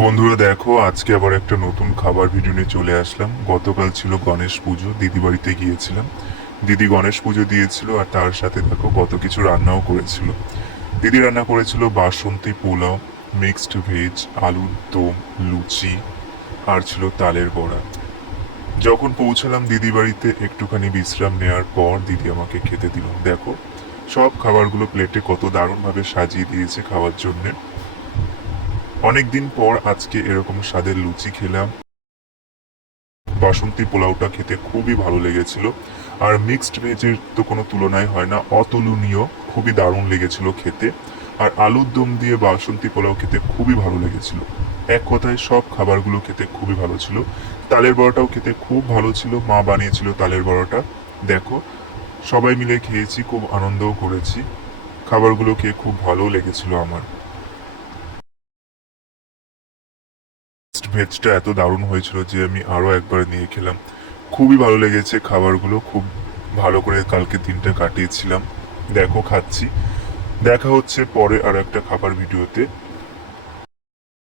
বন্ধুরা দেখো, আজকে আবার একটা নতুন খাবার ভিডিও নিয়ে চলে আসলাম। গতকাল ছিল গণেশ পুজো, দিদি বাড়িতে গিয়েছিলাম। দিদি গণেশ পুজো দিয়েছিল আর তার সাথে দেখো কত কিছু রান্নাও করেছিল। দিদি রান্না করেছিল বাসন্তী পোলাও মিক্সড ভেজ আলুর দম, লুচি, আর ছিল তালের বড়া। যখন পৌঁছালাম দিদি বাড়িতে, একটুখানি বিশ্রাম নেওয়ার পর দিদি আমাকে খেতে দিল। দেখো, সব খাবারগুলো প্লেটে কত দারুণভাবে সাজিয়ে দিয়েছে খাওয়ার জন্যে। অনেকদিন পর আজকে এরকম স্বাদের লুচি খেলাম। বাসন্তী পোলাওটা খেতে খুবই ভালো লেগেছিল। আর মিক্সড ভেজের তো কোনো তুলনায় হয় না, অতুলনীয়, খুবই দারুণ লেগেছিল খেতে। আর আলুর দম দিয়ে বাসন্তী পোলাও খেতে খুবই ভালো লেগেছিল। এক কথায় সব খাবারগুলো খেতে খুবই ভালো ছিল। তালের বড়াটাও খেতে খুব ভালো ছিল। মা বানিয়েছিল তালের বড়াটা। দেখো, সবাই মিলে খেয়েছি, খুব আনন্দও করেছি। খাবারগুলো খেয়ে খুব ভালো লেগেছিল আমার। ভেজটা এত দারুণ হয়েছিল যে আমি আরও একবার নিয়ে খেলাম। খুবই ভালো লেগেছে খাবারগুলো, খুব ভালো করে কালকে দিনটা কাটিয়েছিলাম। দেখো, খাচ্ছি। দেখা হচ্ছে পরে আর একটা খাবার ভিডিওতে।